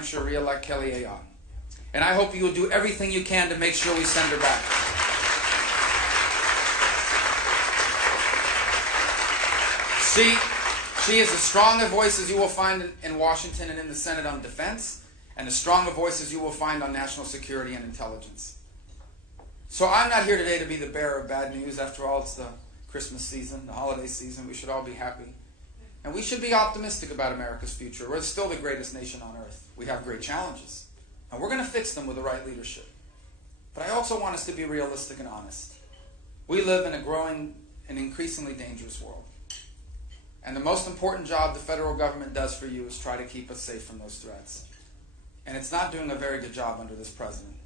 Hampshire re-elect Kelly Ayotte. And I hope you will do everything you can to make sure we send her back. She is as strong a voice as you will find in Washington and in the Senate on defense, and as strong a voice as you will find on national security and intelligence. So I'm not here today to be the bearer of bad news. After all, it's the Christmas season, the holiday season. We should all be happy. And we should be optimistic about America's future. We're still the greatest nation on earth. We have great challenges. And we're going to fix them with the right leadership. But I also want us to be realistic and honest. We live in a growing and increasingly dangerous world. And the most important job the federal government does for you is try to keep us safe from those threats. And it's not doing a very good job under this president.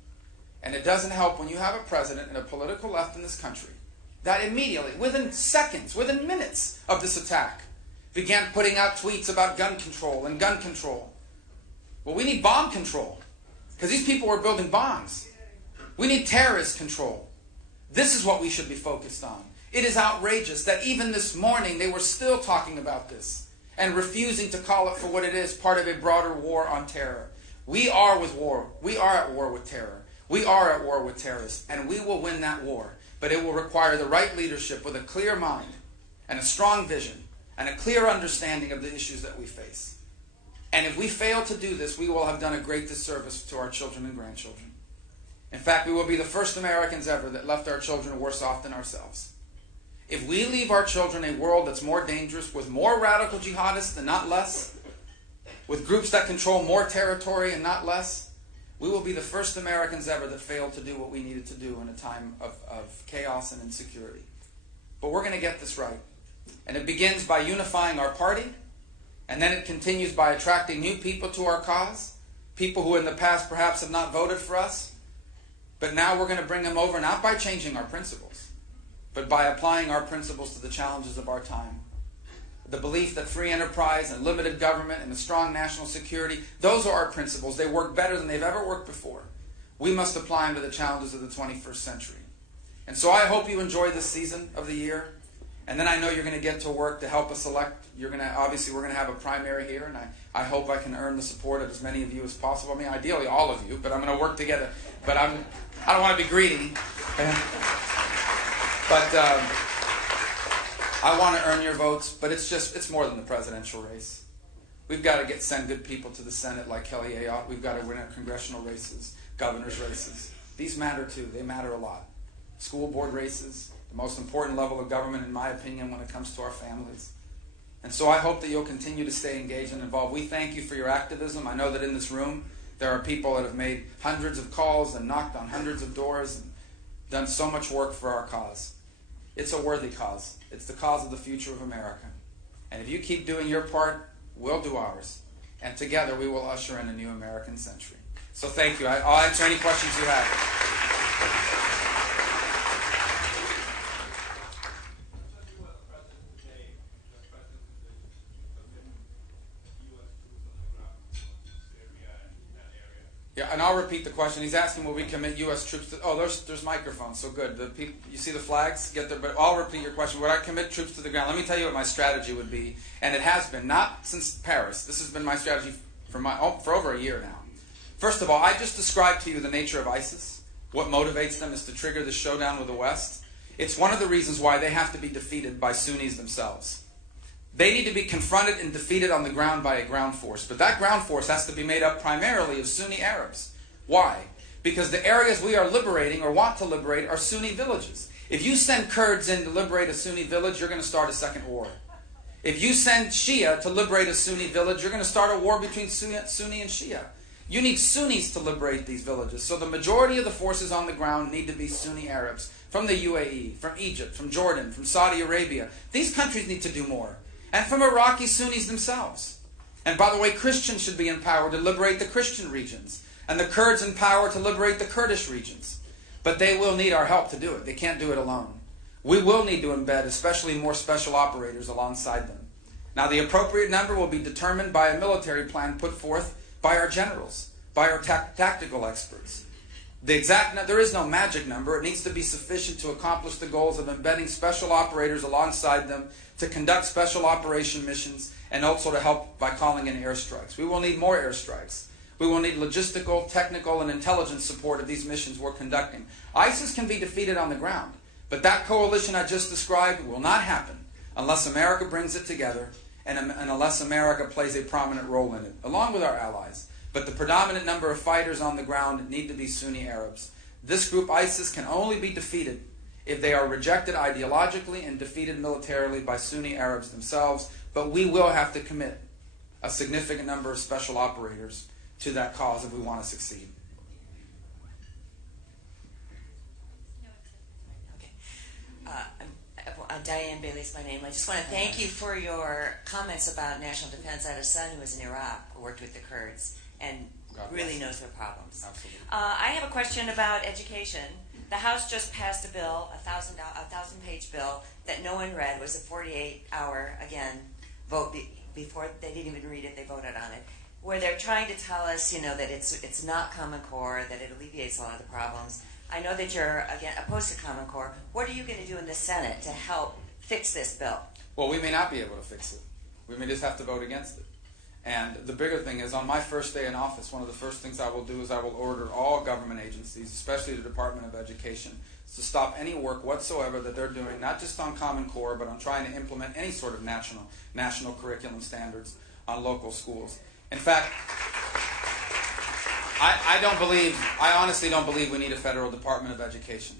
And it doesn't help when you have a president and a political left in this country that immediately, within seconds, within minutes of this attack, began putting out tweets about gun control and gun control. Well, we need bomb control, because these people were building bombs. We need terrorist control. This is what we should be focused on. It is outrageous that even this morning they were still talking about this and refusing to call it for what it is, part of a broader war on terror. We are at war with terror. We are at war with terrorists, and we will win that war. But it will require the right leadership with a clear mind and a strong vision and a clear understanding of the issues that we face. And if we fail to do this, we will have done a great disservice to our children and grandchildren. In fact, we will be the first Americans ever that left our children worse off than ourselves. If we leave our children a world that's more dangerous, with more radical jihadists and not less, with groups that control more territory and not less, we will be the first Americans ever that failed to do what we needed to do in a time of chaos and insecurity. But we're going to get this right. And it begins by unifying our party, and then it continues by attracting new people to our cause, people who in the past perhaps have not voted for us, but now we're going to bring them over not by changing our principles, but by applying our principles to the challenges of our time. The belief that free enterprise and limited government and a strong national security, those are our principles. They work better than they've ever worked before. We must apply them to the challenges of the 21st century. And so I hope you enjoy this season of the year. And then I know you're going to get to work to help us elect. Obviously, we're going to have a primary here, and I hope I can earn the support of as many of you as possible. I mean, ideally all of you, but I'm going to work together. But I don't want to be greedy. But I want to earn your votes, but it's more than the presidential race. We've got to send good people to the Senate like Kelly Ayotte. We've got to win our congressional races, governor's races. These matter too. They matter a lot. School board races, the most important level of government, in my opinion, when it comes to our families. And so I hope that you'll continue to stay engaged and involved. We thank you for your activism. I know that in this room there are people that have made hundreds of calls and knocked on hundreds of doors and done so much work for our cause. It's a worthy cause. It's the cause of the future of America. And if you keep doing your part, we'll do ours. And together we will usher in a new American century. So thank you. I'll answer any questions you have. Yeah, and I'll repeat the question. He's asking, will we commit U.S. troops to... Oh, there's microphones, so good. The people, you see the flags? Get there, but I'll repeat your question. Would I commit troops to the ground? Let me tell you what my strategy would be, and it has been, not since Paris. This has been my strategy for over a year now. First of all, I just described to you the nature of ISIS. What motivates them is to trigger the showdown with the West. It's one of the reasons why they have to be defeated by Sunnis themselves. They need to be confronted and defeated on the ground by a ground force. But that ground force has to be made up primarily of Sunni Arabs. Why? Because the areas we are liberating or want to liberate are Sunni villages. If you send Kurds in to liberate a Sunni village, you're going to start a second war. If you send Shia to liberate a Sunni village, you're going to start a war between Sunni and Shia. You need Sunnis to liberate these villages. So the majority of the forces on the ground need to be Sunni Arabs. From the UAE, from Egypt, from Jordan, from Saudi Arabia. These countries need to do more. And from Iraqi Sunnis themselves. And by the way, Christians should be empowered to liberate the Christian regions. And the Kurds empowered to liberate the Kurdish regions. But they will need our help to do it. They can't do it alone. We will need to embed especially more special operators alongside them. Now the appropriate number will be determined by a military plan put forth by our generals, by our tactical experts. There is no magic number. It needs to be sufficient to accomplish the goals of embedding special operators alongside them to conduct special operation missions and also to help by calling in airstrikes. We will need more airstrikes. We will need logistical, technical, and intelligence support of these missions we're conducting. ISIS can be defeated on the ground, but that coalition I just described will not happen unless America brings it together and unless America plays a prominent role in it, along with our allies. But the predominant number of fighters on the ground need to be Sunni Arabs. This group, ISIS, can only be defeated if they are rejected ideologically and defeated militarily by Sunni Arabs themselves. But we will have to commit a significant number of special operators to that cause if we want to succeed. Diane Bailey is my name. I just want to thank you for your comments about national defense. I had a son who was in Iraq who worked with the Kurds and really knows their problems. Absolutely. I have a question about education. The House just passed a bill, a 1,000-page bill that no one read. It was a 48-hour, again, vote before they didn't even read it. They voted on it, where they're trying to tell us, that it's not Common Core, that it alleviates a lot of the problems. I know that you're, again, opposed to Common Core. What are you going to do in the Senate to help fix this bill? Well, we may not be able to fix it. We may just have to vote against it. And the bigger thing is, on my first day in office, one of the first things I will do is I will order all government agencies, especially the Department of Education, to stop any work whatsoever that they're doing, not just on Common Core, but on trying to implement any sort of national curriculum standards on local schools. In fact, I honestly don't believe we need a federal Department of Education.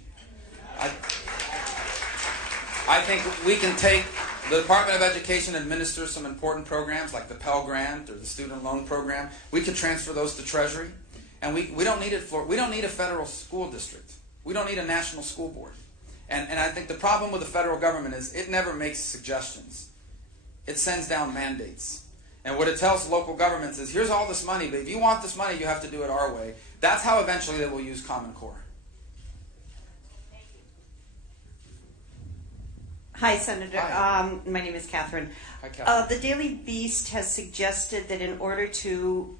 I think we can take the Department of Education administers some important programs like the Pell Grant or the Student Loan Program. We could transfer those to Treasury, and we don't need it we don't need a federal school district. We don't need a national school board. And I think the problem with the federal government is it never makes suggestions. It sends down mandates. And what it tells local governments is, here's all this money, but if you want this money, you have to do it our way. That's how eventually they will use Common Core. Hi, Senator. Hi. My name is Catherine. Hi, Catherine. The Daily Beast has suggested that in order to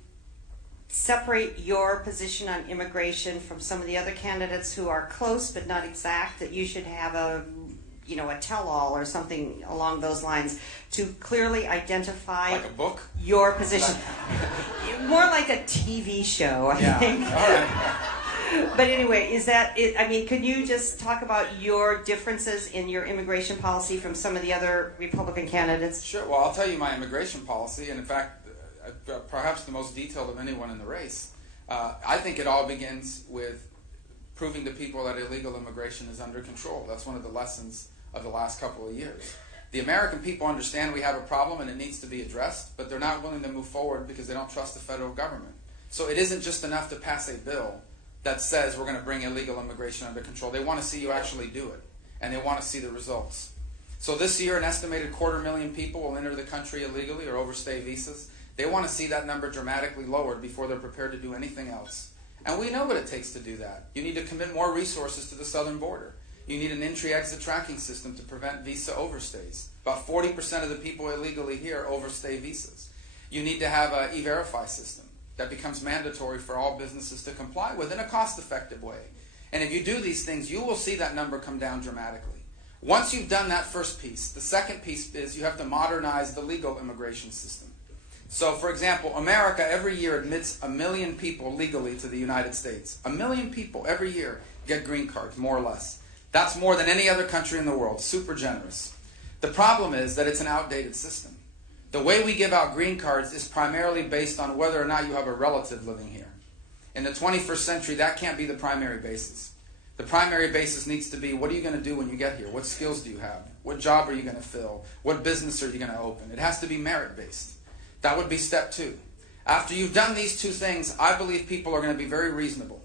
separate your position on immigration from some of the other candidates who are close but not exact, that you should have a tell-all or something along those lines to clearly identify Like a book? your position. More like a TV show, I think. All right. But anyway, is that it? I mean, could you just talk about your differences in your immigration policy from some of the other Republican candidates? Sure. Well, I'll tell you my immigration policy, and in fact, perhaps the most detailed of anyone in the race. I think it all begins with proving to people that illegal immigration is under control. That's one of the lessons of the last couple of years. The American people understand we have a problem and it needs to be addressed, but they're not willing to move forward because they don't trust the federal government. So it isn't just enough to pass a bill that says we're going to bring illegal immigration under control. They want to see you actually do it, and they want to see the results. So this year, an estimated 250,000 people will enter the country illegally or overstay visas. They want to see that number dramatically lowered before they're prepared to do anything else. And we know what it takes to do that. You need to commit more resources to the southern border. You need an entry-exit tracking system to prevent visa overstays. About 40% of the people illegally here overstay visas. You need to have an e-verify system that becomes mandatory for all businesses to comply with in a cost-effective way. And if you do these things, you will see that number come down dramatically. Once you've done that first piece, the second piece is you have to modernize the legal immigration system. So, for example, America every year admits 1 million people legally to the United States. 1 million people every year get green cards, more or less. That's more than any other country in the world. Super generous. The problem is that it's an outdated system. The way we give out green cards is primarily based on whether or not you have a relative living here. In the 21st century, that can't be the primary basis. The primary basis needs to be, what are you going to do when you get here? What skills do you have? What job are you going to fill? What business are you going to open? It has to be merit-based. That would be step 2. After you've done these 2 things, I believe people are going to be very reasonable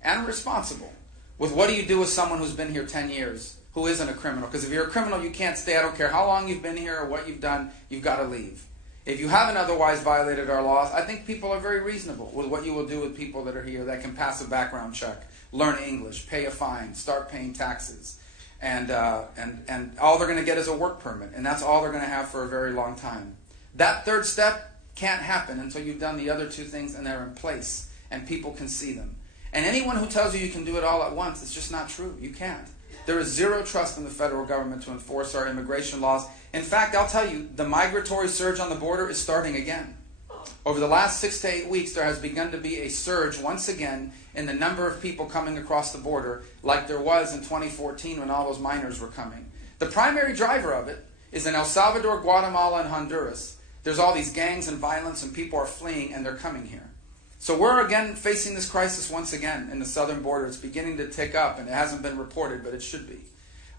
and responsible with what do you do with someone who's been here 10 years who isn't a criminal. Because if you're a criminal, you can't stay. I don't care how long you've been here or what you've done, you've got to leave. If you haven't otherwise violated our laws, I think people are very reasonable with what you will do with people that are here that can pass a background check, learn English, pay a fine, start paying taxes. And all they're going to get is a work permit. And that's all they're going to have for a very long time. That third step can't happen until you've done the other 2 things and they're in place and people can see them. And anyone who tells you you can do it all at once, it's just not true. You can't. There is zero trust in the federal government to enforce our immigration laws. In fact, I'll tell you, the migratory surge on the border is starting again. Over the last 6 to 8 weeks, there has begun to be a surge once again in the number of people coming across the border like there was in 2014 when all those miners were coming. The primary driver of it is in El Salvador, Guatemala, and Honduras. There's all these gangs and violence and people are fleeing and they're coming here. So we're again facing this crisis once again in the southern border. It's beginning to tick up and it hasn't been reported, but it should be.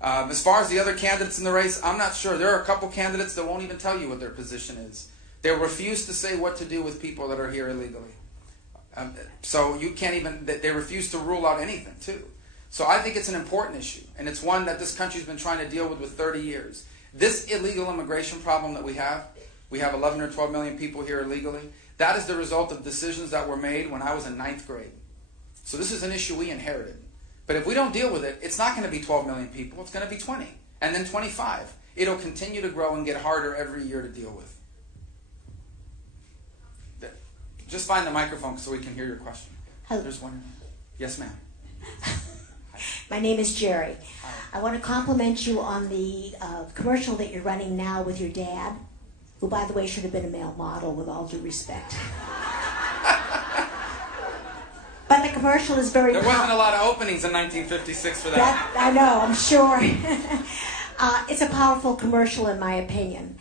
As far as the other candidates in the race, I'm not sure. There are a couple candidates that won't even tell you what their position is. They refuse to say what to do with people that are here illegally. So you can't even, they refuse to rule out anything too. So I think it's an important issue, and it's one that this country's been trying to deal with 30 years. This illegal immigration problem that we have 11 or 12 million people here illegally, that is the result of decisions that were made when I was in 9th grade. So this is an issue we inherited. But if we don't deal with it, it's not going to be 12 million people, it's going to be 20, and then 25. It'll continue to grow and get harder every year to deal with. Just find the microphone so we can hear your question. Hello. There's one. Yes, ma'am. My name is Jerry. Hi. I want to compliment you on the commercial that you're running now with your dad, who, by the way, should have been a male model with all due respect. But the commercial is very... There wasn't a lot of openings in 1956 for that. I know, I'm sure. It's a powerful commercial in my opinion.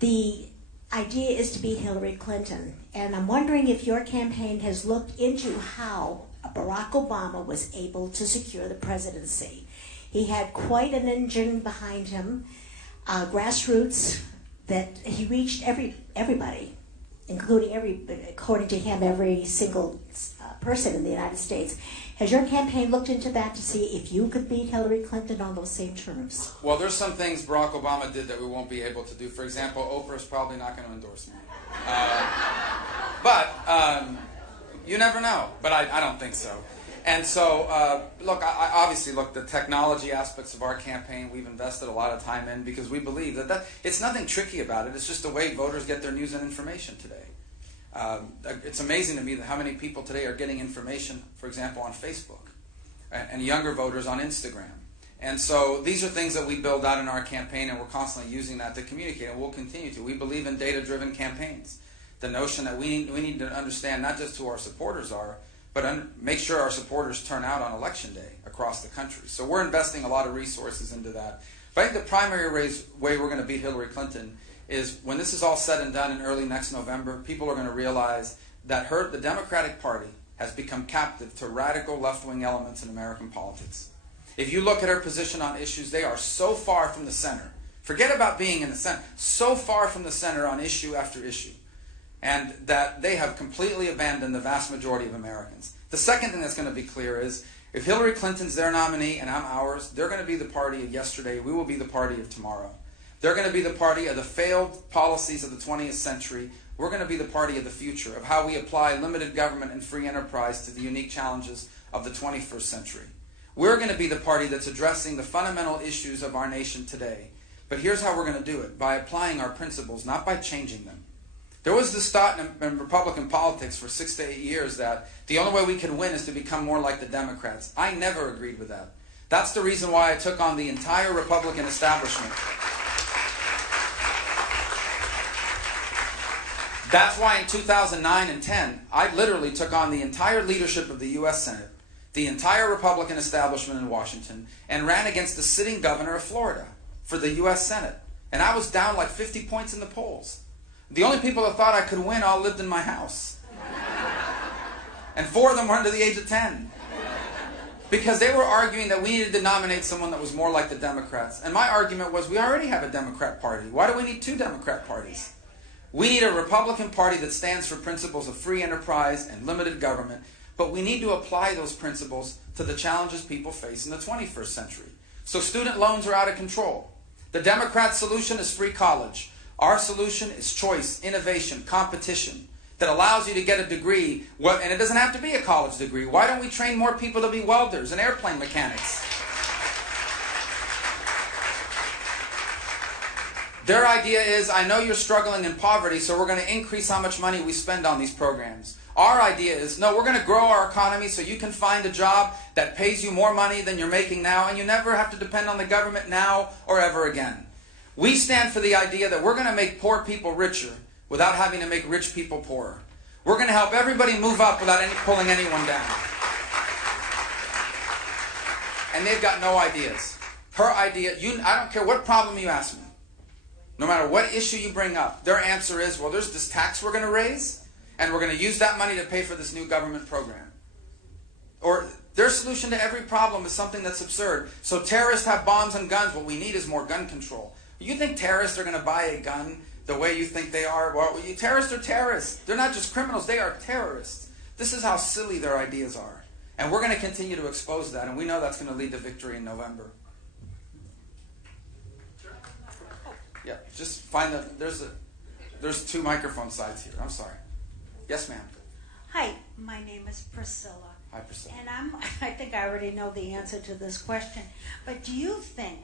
The idea is to beat Hillary Clinton, and I'm wondering if your campaign has looked into how Barack Obama was able to secure the presidency. He had quite an engine behind him, grassroots, that he reached everybody, including according to him, every single person in the United States. Has your campaign looked into that to see if you could beat Hillary Clinton on those same terms? Well, there's some things Barack Obama did that we won't be able to do. For example, Oprah's probably not going to endorse me. But you never know. But I don't think so. And so, look, obviously, the technology aspects of our campaign, we've invested a lot of time in because we believe that it's nothing tricky about it. It's just the way voters get their news and information today. It's amazing to me how many people today are getting information, for example, on Facebook, and younger voters on Instagram. And so these are things that we build out in our campaign, and we're constantly using that to communicate, and we'll continue to. We believe in data-driven campaigns. The notion that we need to understand not just who our supporters are, but make sure our supporters turn out on Election Day across the country. So we're investing a lot of resources into that. But I think the primary way we're going to beat Hillary Clinton is when this is all said and done in early next November, people are going to realize that the Democratic Party has become captive to radical left-wing elements in American politics. If you look at her position on issues, they are so far from the center. Forget about being in the center. So far from the center on issue after issue. And that they have completely abandoned the vast majority of Americans. The second thing that's going to be clear is if Hillary Clinton's their nominee and I'm ours, they're going to be the party of yesterday. We will be the party of tomorrow. They're going to be the party of the failed policies of the 20th century. We're going to be the party of the future, of how we apply limited government and free enterprise to the unique challenges of the 21st century. We're going to be the party that's addressing the fundamental issues of our nation today. But here's how we're going to do it, by applying our principles, not by changing them. There was this thought in Republican politics for 6 to 8 years that the only way we can win is to become more like the Democrats. I never agreed with that. That's the reason why I took on the entire Republican establishment. That's why in 2009 and 10, I literally took on the entire leadership of the U.S. Senate, the entire Republican establishment in Washington, and ran against the sitting governor of Florida for the U.S. Senate. And I was down like 50 points in the polls. The only people that thought I could win all lived in my house. And 4 of them were under the age of 10. Because they were arguing that we needed to nominate someone that was more like the Democrats. And my argument was, we already have a Democrat Party. Why do we need 2 Democrat parties? We need a Republican Party that stands for principles of free enterprise and limited government, but we need to apply those principles to the challenges people face in the 21st century. So student loans are out of control. The Democrat solution is free college. Our solution is choice, innovation, competition that allows you to get a degree, and it doesn't have to be a college degree. Why don't we train more people to be welders and airplane mechanics? Their idea is, I know you're struggling in poverty, so we're going to increase how much money we spend on these programs. Our idea is, no, we're going to grow our economy so you can find a job that pays you more money than you're making now, and you never have to depend on the government now or ever again. We stand for the idea that we're going to make poor people richer without having to make rich people poorer. We're going to help everybody move up without pulling anyone down. And they've got no ideas. Her idea, I don't care what problem you ask me, no matter what issue you bring up, their answer is, well, there's this tax we're going to raise, and we're going to use that money to pay for this new government program. Or their solution to every problem is something that's absurd. So terrorists have bombs and guns. What we need is more gun control. You think terrorists are going to buy a gun the way you think they are? Well, terrorists are terrorists. They're not just criminals. They are terrorists. This is how silly their ideas are. And we're going to continue to expose that. And we know that's going to lead to victory in November. Yeah, just find there's 2 microphone sides here. I'm sorry. Yes, ma'am. Hi, my name is Priscilla. Hi, Priscilla. And I think I already know the answer to this question. But do you think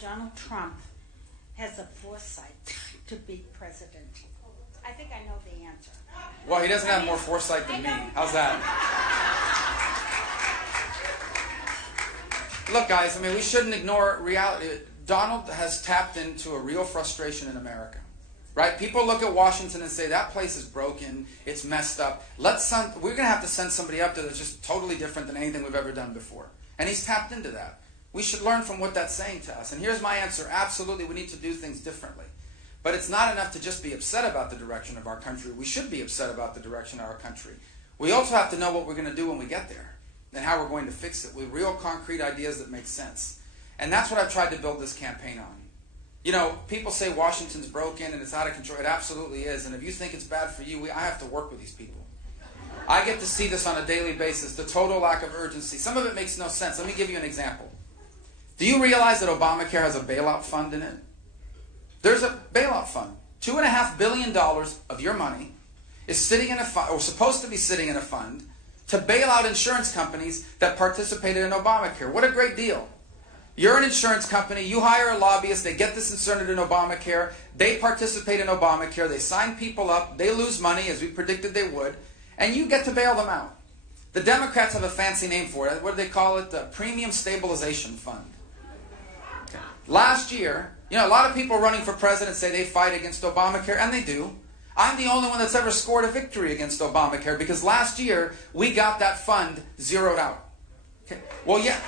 Donald Trump has the foresight to be president? I think I know the answer. Well, he doesn't have more foresight than me. How's that? Look, guys, I mean, we shouldn't ignore reality. Donald has tapped into a real frustration in America. Right? People look at Washington and say, that place is broken, it's messed up. We're going to have to send somebody up there that's just totally different than anything we've ever done before. And he's tapped into that. We should learn from what that's saying to us. And here's my answer. Absolutely, we need to do things differently. But it's not enough to just be upset about the direction of our country. We should be upset about the direction of our country. We also have to know what we're going to do when we get there and how we're going to fix it with real concrete ideas that make sense. And that's what I've tried to build this campaign on. You know, people say Washington's broken and it's out of control. It absolutely is. And if you think it's bad for you, I have to work with these people. I get to see this on a daily basis, the total lack of urgency. Some of it makes no sense. Let me give you an example. Do you realize that Obamacare has a bailout fund in it? There's a bailout fund. $2.5 billion of your money is sitting in a fund, or supposed to be sitting in a fund, to bail out insurance companies that participated in Obamacare. What a great deal. You're an insurance company, you hire a lobbyist, they get this inserted in Obamacare, they participate in Obamacare, they sign people up, they lose money as we predicted they would, and you get to bail them out. The Democrats have a fancy name for it. What do they call it? The Premium Stabilization Fund. Okay. Last year, you know, a lot of people running for president say they fight against Obamacare, and they do. I'm the only one that's ever scored a victory against Obamacare because last year we got that fund zeroed out. Okay. Well, yeah.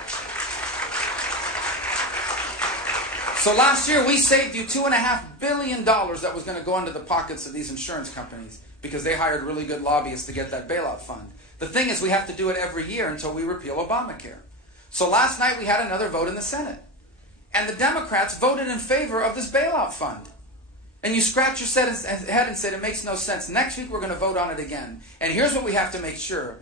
So last year we saved you $2.5 billion that was going to go into the pockets of these insurance companies because they hired really good lobbyists to get that bailout fund. The thing is we have to do it every year until we repeal Obamacare. So last night we had another vote in the Senate. And the Democrats voted in favor of this bailout fund. And you scratch your head and said it makes no sense. Next week we're going to vote on it again. And here's what we have to make sure.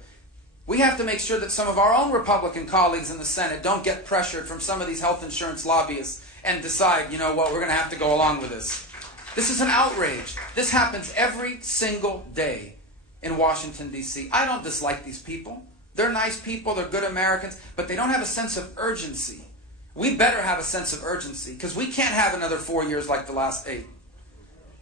We have to make sure that some of our own Republican colleagues in the Senate don't get pressured from some of these health insurance lobbyists and decide, you know what, we're going to have to go along with this. This is an outrage. This happens every single day in Washington, D.C. I don't dislike these people. They're nice people, they're good Americans, but they don't have a sense of urgency. We better have a sense of urgency because we can't have another 4 years like the last 8.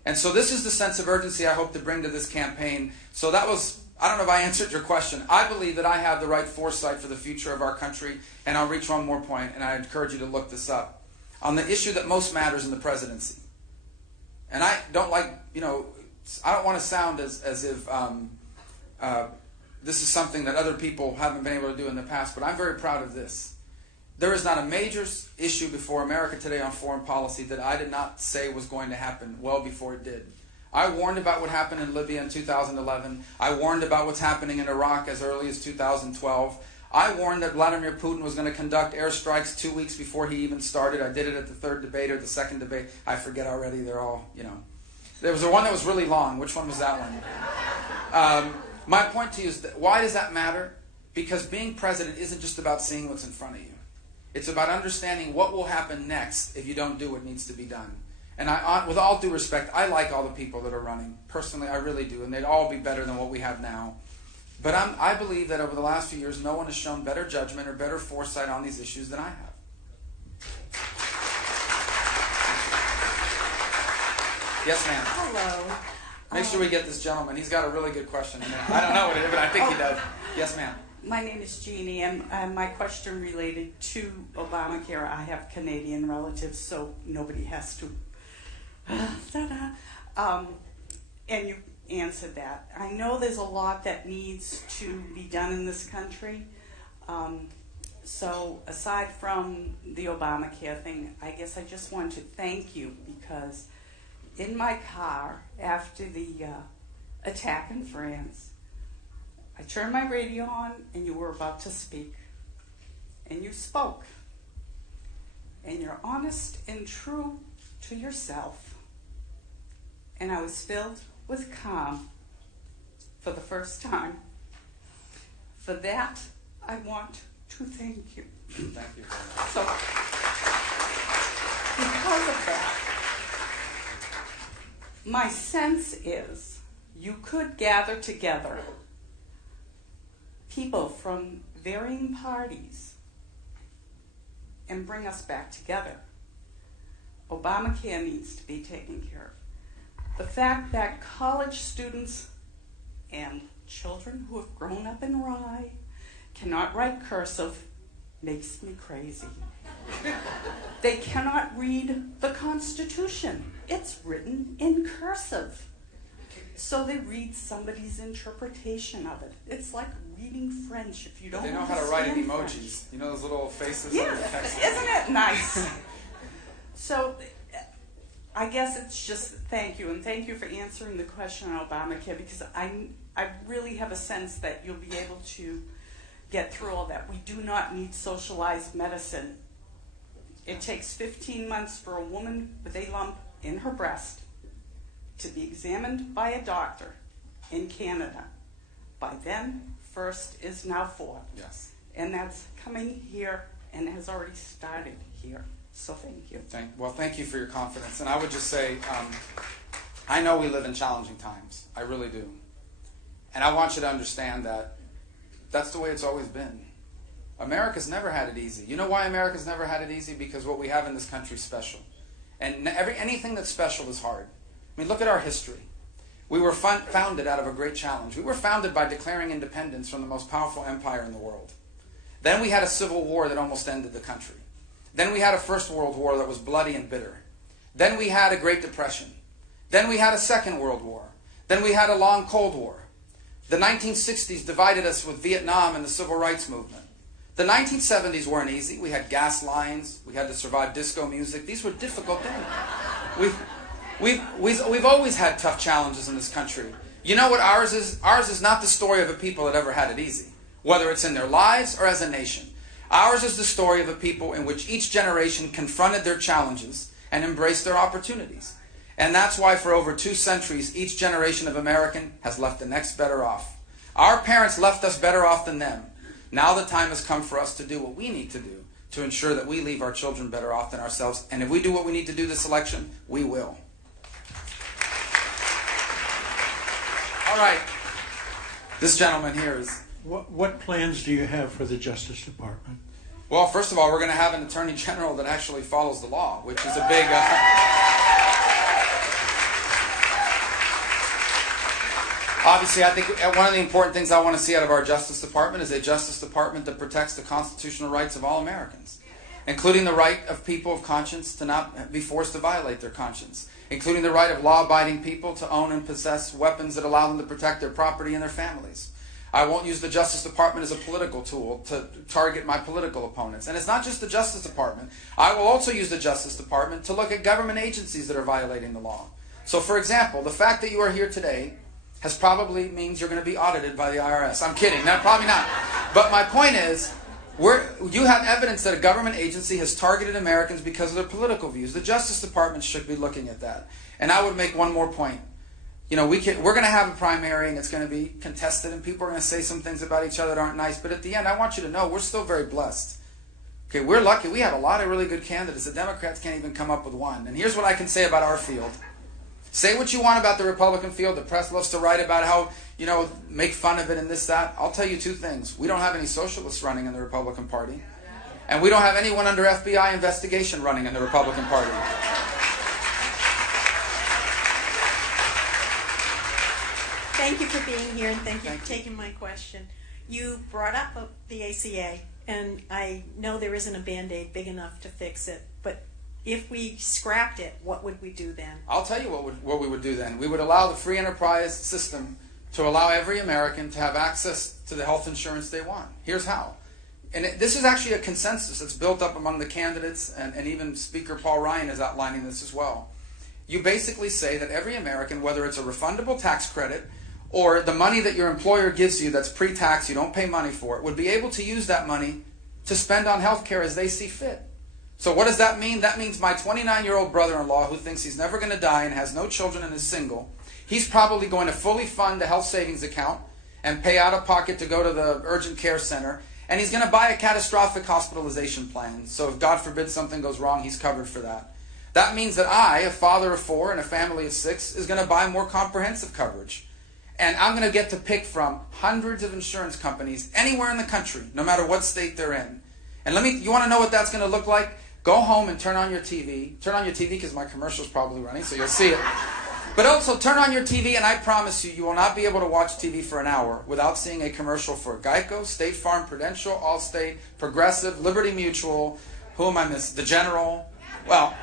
And so this is the sense of urgency I hope to bring to this campaign. So that was, I don't know if I answered your question. I believe that I have the right foresight for the future of our country. And I'll reach one more point, and I encourage you to look this up. On the issue that most matters in the presidency. And I don't like, you know, I don't want to sound as if this is something that other people haven't been able to do in the past, but I'm very proud of this. There is not a major issue before America today on foreign policy that I did not say was going to happen well before it did. I warned about what happened in Libya in 2011. I warned about what's happening in Iraq as early as 2012. I warned that Vladimir Putin was going to conduct airstrikes 2 weeks before he even started. I did it at the third debate or the second debate. I forget already. They're all, you know. There was the one that was really long. Which one was that one? My point to you is that why does that matter? Because being president isn't just about seeing what's in front of you. It's about understanding what will happen next if you don't do what needs to be done. And with all due respect, I like all the people that are running. Personally, I really do. And they'd all be better than what we have now. But I believe that over the last few years, no one has shown better judgment or better foresight on these issues than I have. Yes, ma'am. Hello. Make sure we get this gentleman. He's got a really good question. I don't know what it is, but I think he does. Yes, ma'am. My name is Jeannie, and my question related to Obamacare. I have Canadian relatives, so nobody has to. And you answered that. I know there's a lot that needs to be done in this country. So aside from the Obamacare thing, I guess I just want to thank you, because in my car after the attack in France, I turned my radio on and you were about to speak. And you spoke. And you're honest and true to yourself. And I was filled with calm for the first time. For that, I want to thank you. Thank you. So, because of that, my sense is you could gather together people from varying parties and bring us back together. Obamacare needs to be taken care of. The fact that college students and children who have grown up in Rye cannot write cursive makes me crazy. They cannot read the Constitution. It's written in cursive. So they read somebody's interpretation of it. It's like reading French if you don't They know how to write in understand emojis. French. You know those little faces? Yeah, on the text? isn't it nice? So I guess it's just thank you, and thank you for answering the question on Obamacare, because I really have a sense that you'll be able to get through all that. We do not need socialized medicine. It takes 15 months for a woman with a lump in her breast to be examined by a doctor in Canada. By then, first is now fourth. Yes. And that's coming here and has already started here. So thank you. Thank you for your confidence. And I would just say, I know we live in challenging times. I really do. And I want you to understand that that's the way it's always been. America's never had it easy. You know why America's never had it easy? Because what we have in this country is special. And anything that's special is hard. I mean, look at our history. We were founded out of a great challenge. We were founded by declaring independence from the most powerful empire in the world. Then we had a civil war that almost ended the country. Then we had a First World War that was bloody and bitter. Then we had a Great Depression. Then we had a Second World War. Then we had a long Cold War. The 1960s divided us with Vietnam and the Civil Rights Movement. The 1970s weren't easy. We had gas lines. We had to survive disco music. These were difficult things. We've always had tough challenges in this country. You know what ours is? Ours is not the story of a people that ever had it easy, whether it's in their lives or as a nation. Ours is the story of a people in which each generation confronted their challenges and embraced their opportunities. And that's why for over 2 centuries, each generation of American has left the next better off. Our parents left us better off than them. Now the time has come for us to do what we need to do to ensure that we leave our children better off than ourselves. And if we do what we need to do this election, we will. All right. This gentleman here is... What plans do you have for the Justice Department? Well, first of all, we're going to have an Attorney General that actually follows the law, which is a big... Obviously, I think one of the important things I want to see out of our Justice Department is a Justice Department that protects the constitutional rights of all Americans, including the right of people of conscience to not be forced to violate their conscience, including the right of law-abiding people to own and possess weapons that allow them to protect their property and their families. I won't use the Justice Department as a political tool to target my political opponents. And it's not just the Justice Department. I will also use the Justice Department to look at government agencies that are violating the law. So, for example, the fact that you are here today has probably means you're going to be audited by the IRS. I'm kidding. No, probably not. But my point is, you have evidence that a government agency has targeted Americans because of their political views. The Justice Department should be looking at that. And I would make one more point. You know, we're going to have a primary and it's going to be contested and people are going to say some things about each other that aren't nice. But at the end, I want you to know we're still very blessed. Okay, we're lucky. We have a lot of really good candidates. The Democrats can't even come up with one. And here's what I can say about our field. Say what you want about the Republican field. The press loves to write about how, you know, make fun of it and this, that. I'll tell you 2 things. We don't have any socialists running in the Republican Party. And we don't have anyone under FBI investigation running in the Republican Party. Thank you for being here and thank you for taking my question. You brought up the ACA, and I know there isn't a Band-Aid big enough to fix it, but if we scrapped it, what would we do then? I'll tell you what we would do then. We would allow the free enterprise system to allow every American to have access to the health insurance they want. Here's how. And this is actually a consensus that's built up among the candidates, and even Speaker Paul Ryan is outlining this as well. You basically say that every American, whether it's a refundable tax credit or the money that your employer gives you that's pre-tax, you don't pay money for it, would be able to use that money to spend on health care as they see fit. So what does that mean? That means my 29-year-old brother-in-law who thinks he's never going to die and has no children and is single, he's probably going to fully fund a health savings account and pay out of pocket to go to the urgent care center, and he's going to buy a catastrophic hospitalization plan. So if God forbid something goes wrong, he's covered for that. That means that I, a father of 4 and a family of 6, is going to buy more comprehensive coverage. And I'm going to get to pick from hundreds of insurance companies anywhere in the country, no matter what state they're in. And you want to know what that's going to look like? Go home and turn on your TV. Turn on your TV because my commercial's probably running, so you'll see it. But also turn on your TV, and I promise you, you will not be able to watch TV for an hour without seeing a commercial for Geico, State Farm, Prudential, Allstate, Progressive, Liberty Mutual, who am I missing? The General. Well,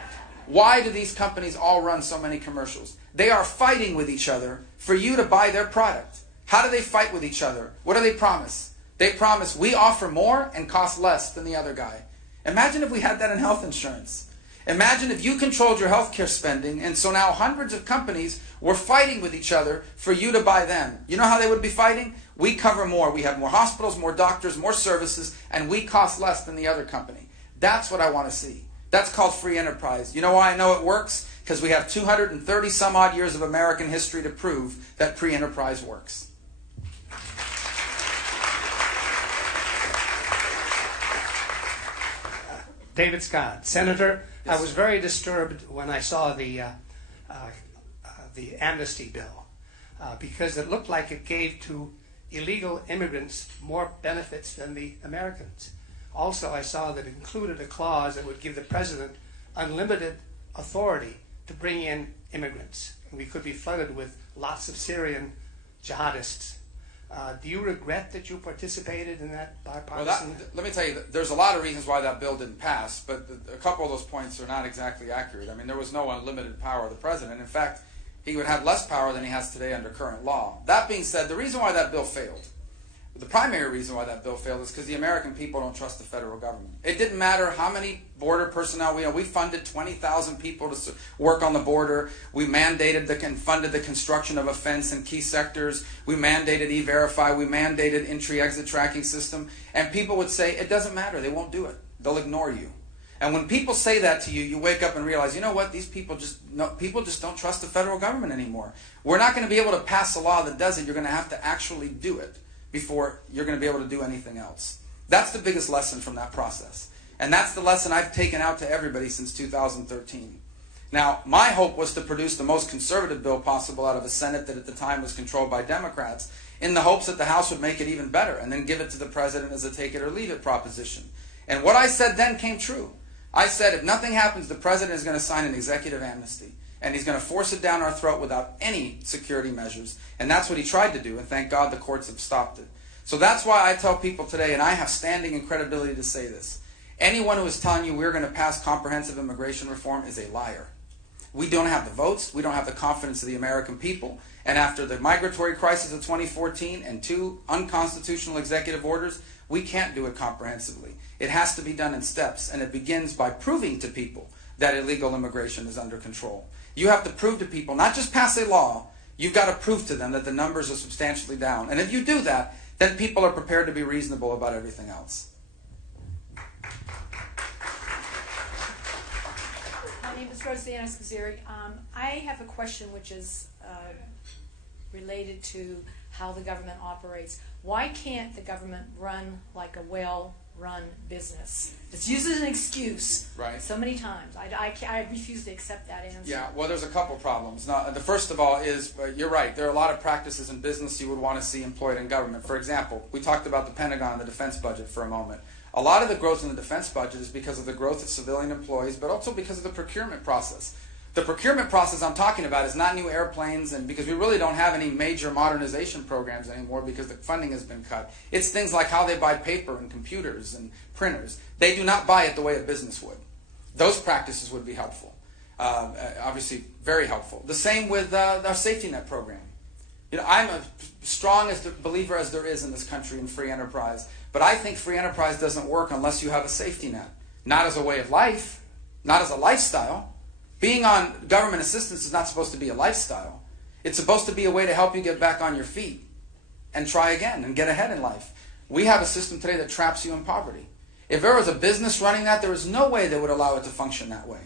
why do these companies all run so many commercials? They are fighting with each other for you to buy their product. How do they fight with each other? What do they promise? They promise we offer more and cost less than the other guy. Imagine if we had that in health insurance. Imagine if you controlled your health care spending, and so now hundreds of companies were fighting with each other for you to buy them. You know how they would be fighting? We cover more. We have more hospitals, more doctors, more services, and we cost less than the other company. That's what I want to see. That's called free enterprise. You know why I know it works? Because we have 230 some odd years of American history to prove that free enterprise works. David Scott, Senator. Yes, I was very disturbed when I saw the amnesty bill because it looked like it gave to illegal immigrants more benefits than the Americans. Also, I saw that it included a clause that would give the president unlimited authority to bring in immigrants. And we could be flooded with lots of Syrian jihadists. Do you regret that you participated in that bipartisan? Well, let me tell you, there's a lot of reasons why that bill didn't pass, but a couple of those points are not exactly accurate. I mean, there was no unlimited power of the president. In fact, he would have less power than he has today under current law. That being said, the reason why that bill failed, the primary reason why that bill failed is because the American people don't trust the federal government. It didn't matter how many border personnel we funded 20,000 people to work on the border. We mandated and funded the construction of a fence in key sectors. We mandated E-Verify. We mandated entry-exit tracking system. And people would say, it doesn't matter. They won't do it. They'll ignore you. And when people say that to you, you wake up and realize, you know what? These people just don't trust the federal government anymore. We're not going to be able to pass a law that does it. You're going to have to actually do it before you're going to be able to do anything else. That's the biggest lesson from that process. And that's the lesson I've taken out to everybody since 2013. Now, my hope was to produce the most conservative bill possible out of a Senate that at the time was controlled by Democrats, in the hopes that the House would make it even better and then give it to the president as a take it or leave it proposition. And what I said then came true. I said if nothing happens, the president is going to sign an executive amnesty. And he's going to force it down our throat without any security measures. And that's what he tried to do, and thank God the courts have stopped it. So that's why I tell people today, and I have standing and credibility to say this, anyone who is telling you we're going to pass comprehensive immigration reform is a liar. We don't have the votes, we don't have the confidence of the American people, and after the migratory crisis of 2014 and 2 unconstitutional executive orders, we can't do it comprehensively. It has to be done in steps, and it begins by proving to people that illegal immigration is under control. You have to prove to people, not just pass a law, you've got to prove to them that the numbers are substantially down. And if you do that, then people are prepared to be reasonable about everything else. My name is Rosanna Scazzeri. I have a question which is related to how the government operates. Why can't the government run like a well-run business? It's used as an excuse so many times. I refuse to accept that answer. Yeah, well, there's a couple problems. Now, the first of all is, you're right, there are a lot of practices in business you would want to see employed in government. For example, we talked about the Pentagon and the defense budget for a moment. A lot of the growth in the defense budget is because of the growth of civilian employees, but also because of the procurement process. The procurement process I'm talking about is not new airplanes, and because we really don't have any major modernization programs anymore because the funding has been cut. It's things like how they buy paper and computers and printers. They do not buy it the way a business would. Those practices would be helpful. Obviously, very helpful. The same with our safety net program. You know, I'm as strong as the believer as there is in this country in free enterprise, but I think free enterprise doesn't work unless you have a safety net. Not as a way of life, not as a lifestyle. Being on government assistance is not supposed to be a lifestyle. It's supposed to be a way to help you get back on your feet and try again and get ahead in life. We have a system today that traps you in poverty. If there was a business running that, there is no way they would allow it to function that way.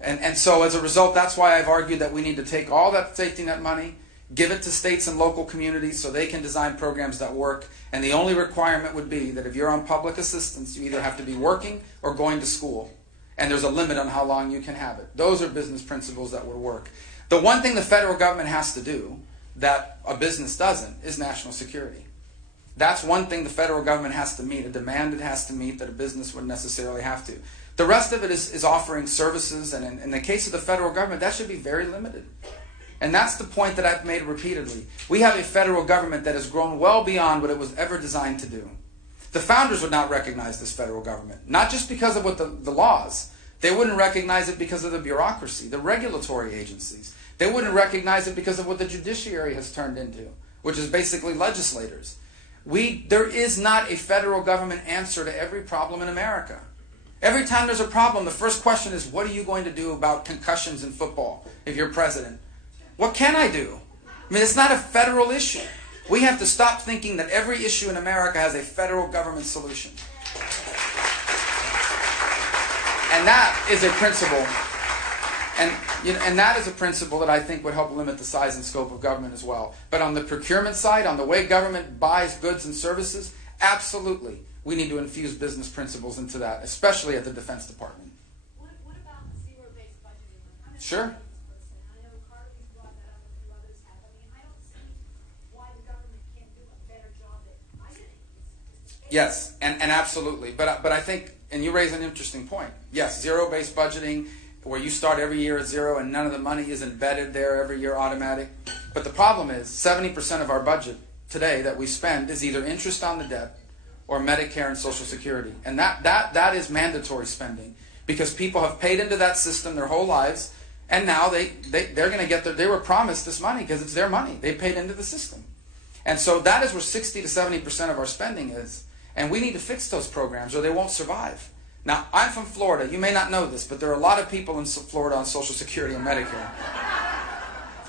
And so as a result, that's why I've argued that we need to take all that safety net money, give it to states and local communities so they can design programs that work. And the only requirement would be that if you're on public assistance, you either have to be working or going to school. And there's a limit on how long you can have it. Those are business principles that would work. The one thing the federal government has to do that a business doesn't is national security. That's one thing the federal government has to meet, a demand it has to meet that a business wouldn't necessarily have to. The rest of it is offering services, and in the case of the federal government, that should be very limited. And that's the point that I've made repeatedly. We have a federal government that has grown well beyond what it was ever designed to do. The founders would not recognize this federal government, not just because of what the laws. They wouldn't recognize it because of the bureaucracy, the regulatory agencies. They wouldn't recognize it because of what the judiciary has turned into, which is basically legislators. There is not a federal government answer to every problem in America. Every time there's a problem, the first question is, what are you going to do about concussions in football if you're president? What can I do? I mean, it's not a federal issue. We have to stop thinking that every issue in America has a federal government solution. And that is a principle. And that is a principle that I think would help limit the size and scope of government as well. But on the procurement side, on the way government buys goods and services, absolutely, we need to infuse business principles into that, especially at the Defense Department. What about zero-based budgeting? Sure. I know Carly's brought that up, and a few others have. I mean, I don't see why the government can't do a better job at budgeting. Yes, and absolutely. But I think, and you raise an interesting point. Yes, zero-based budgeting, where you start every year at zero and none of the money is embedded there every year automatic. But the problem is 70% of our budget today that we spend is either interest on the debt or Medicare and Social Security. And that is mandatory spending because people have paid into that system their whole lives, and now they're going to get they were promised this money because it's their money. They paid into the system. And so that is where 60 to 70% of our spending is. And we need to fix those programs or they won't survive. Now, I'm from Florida. You may not know this, but there are a lot of people in Florida on Social Security and Medicare.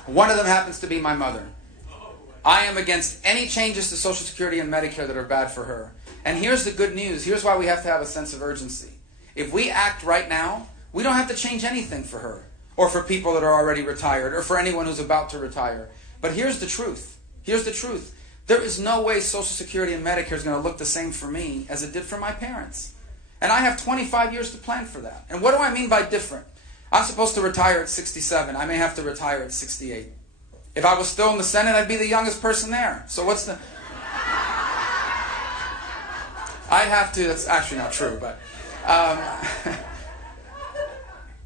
One of them happens to be my mother. I am against any changes to Social Security and Medicare that are bad for her. And here's the good news. Here's why we have to have a sense of urgency. If we act right now, we don't have to change anything for her or for people that are already retired or for anyone who's about to retire. But here's the truth. Here's the truth. There is no way Social Security and Medicare is going to look the same for me as it did for my parents. And I have 25 years to plan for that. And what do I mean by different? I'm supposed to retire at 67. I may have to retire at 68. If I was still in the Senate, I'd be the youngest person there. So what's the... I'd have to... That's actually not true, but...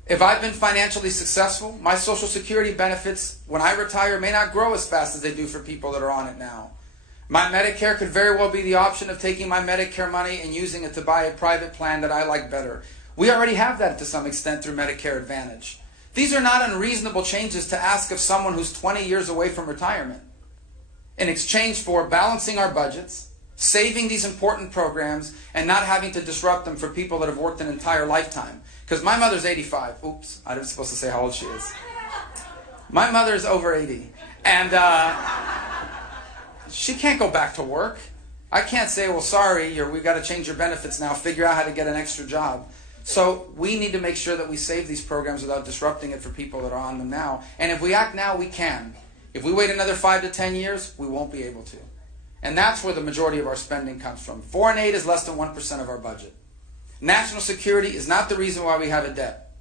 if I've been financially successful, my Social Security benefits when I retire may not grow as fast as they do for people that are on it now. My Medicare could very well be the option of taking my Medicare money and using it to buy a private plan that I like better. We already have that to some extent through Medicare Advantage. These are not unreasonable changes to ask of someone who's 20 years away from retirement in exchange for balancing our budgets, saving these important programs, and not having to disrupt them for people that have worked an entire lifetime. Because my mother's 85. Oops, I was supposed to say how old she is. My mother's over 80. And she can't go back to work. I can't say, well, sorry, we got to change your benefits now. Figure out how to get an extra job. So we need to make sure that we save these programs without disrupting it for people that are on them now. And if we act now, we can. If we wait another 5 to 10 years, we won't be able to. And that's where the majority of our spending comes from. Foreign aid is less than 1% of our budget. National security is not the reason why we have a debt.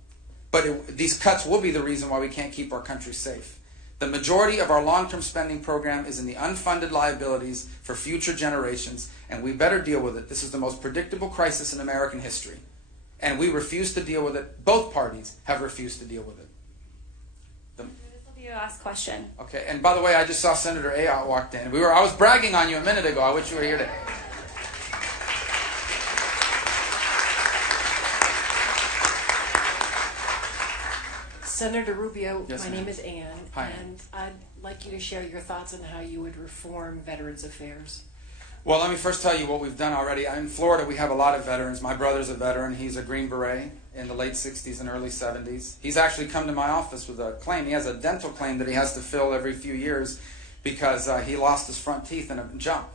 But these cuts will be the reason why we can't keep our country safe. The majority of our long-term spending program is in the unfunded liabilities for future generations, and we better deal with it. This is the most predictable crisis in American history. And we refuse to deal with it. Both parties have refused to deal with it. This will be your last question. Okay, and by the way, I just saw Senator Ayotte walked in. I was bragging on you a minute ago. I wish you were here today. Senator Rubio, Yes, my ma'am. name is Ann, Hi. and I'd like you to share your thoughts on how you would reform Veterans Affairs. Well, let me first tell you what we've done already. In Florida, we have a lot of veterans. My brother's a veteran. He's a Green Beret in the late 60s and early 70s. He's actually come to my office with a claim. He has a dental claim that he has to fill every few years because he lost his front teeth in a jump.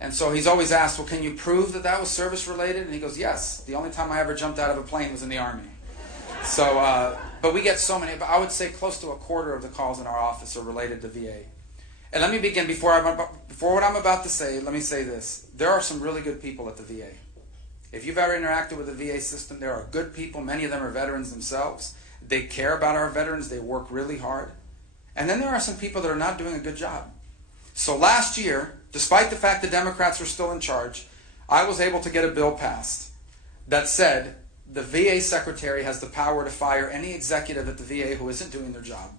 And so he's always asked, well, can you prove that that was service-related? And he goes, yes. The only time I ever jumped out of a plane was in the Army. So, but we get so many. I would say close to a quarter of the calls in our office are related to VA. And let me begin, before what I'm about to say, let me say this. There are some really good people at the VA. If you've ever interacted with the VA system, there are good people. Many of them are veterans themselves. They care about our veterans. They work really hard. And then there are some people that are not doing a good job. So last year, despite the fact the Democrats were still in charge, I was able to get a bill passed that said the VA secretary has the power to fire any executive at the VA who isn't doing their job.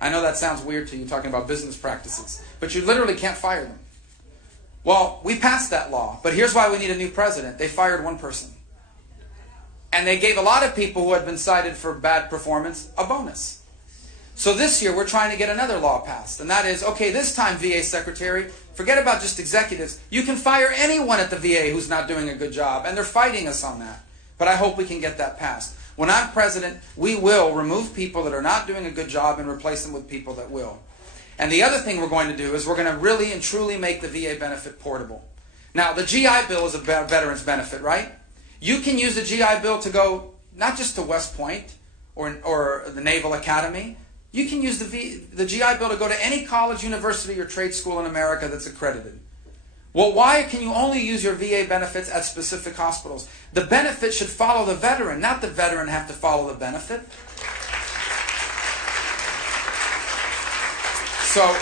I know that sounds weird to you, talking about business practices, but you literally can't fire them. Well, we passed that law, but here's why we need a new president. They fired one person. And they gave a lot of people who had been cited for bad performance a bonus. So this year we're trying to get another law passed, and that is, okay, this time VA secretary, forget about just executives. You can fire anyone at the VA who's not doing a good job, and they're fighting us on that. But I hope we can get that passed. When I'm president, we will remove people that are not doing a good job and replace them with people that will. And the other thing we're going to do is we're going to really and truly make the VA benefit portable. Now, the GI Bill is a veteran's benefit, right? You can use the GI Bill to go not just to West Point or the Naval Academy. You can use the GI Bill to go to any college, university, or trade school in America that's accredited. Well, why can you only use your VA benefits at specific hospitals? The benefit should follow the veteran, not the veteran have to follow the benefit. So,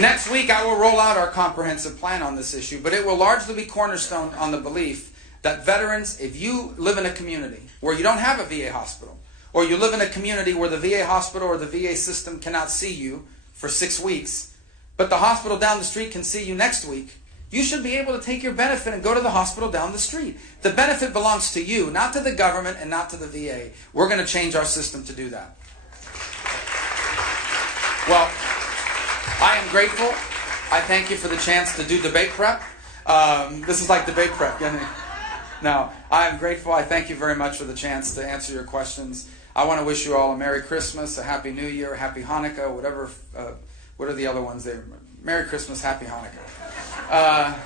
next week I will roll out our comprehensive plan on this issue, but it will largely be cornerstone on the belief that veterans, if you live in a community where you don't have a VA hospital, or you live in a community where the VA hospital or the VA system cannot see you for 6 weeks, but the hospital down the street can see you next week, you should be able to take your benefit and go to the hospital down the street. The benefit belongs to you, not to the government and not to the VA. We're going to change our system to do that. Well, I am grateful. I thank you for the chance to do debate prep. This is like debate prep. No, I am grateful. I thank you very much for the chance to answer your questions. I want to wish you all a Merry Christmas, a Happy New Year, a Happy Hanukkah, whatever. What are the other ones? Merry Christmas, Happy Hanukkah.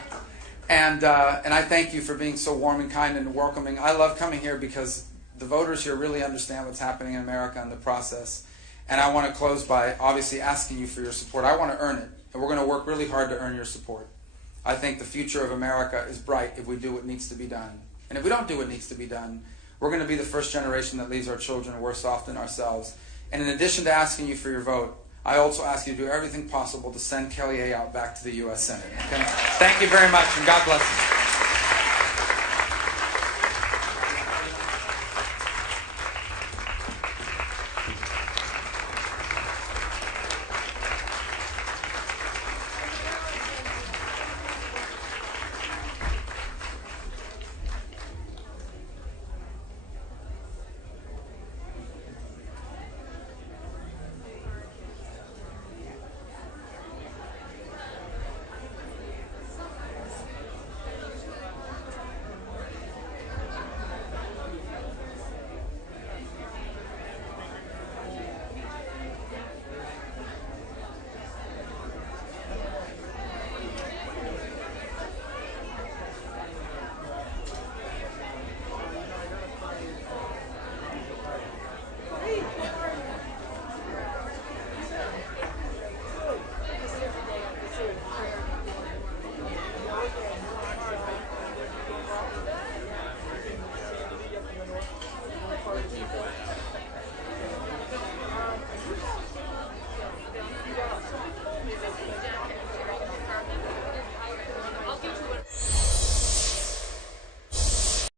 And I thank you for being so warm and kind and welcoming. I love coming here because the voters here really understand what's happening in America and the process. And I want to close by obviously asking you for your support. I want to earn it, and we're going to work really hard to earn your support. I think the future of America is bright if we do what needs to be done. And if we don't do what needs to be done, we're going to be the first generation that leaves our children worse off than ourselves. And in addition to asking you for your vote, I also ask you to do everything possible to send Kelly A. out back to the U.S. Senate. Okay? Thank you very much, and God bless you.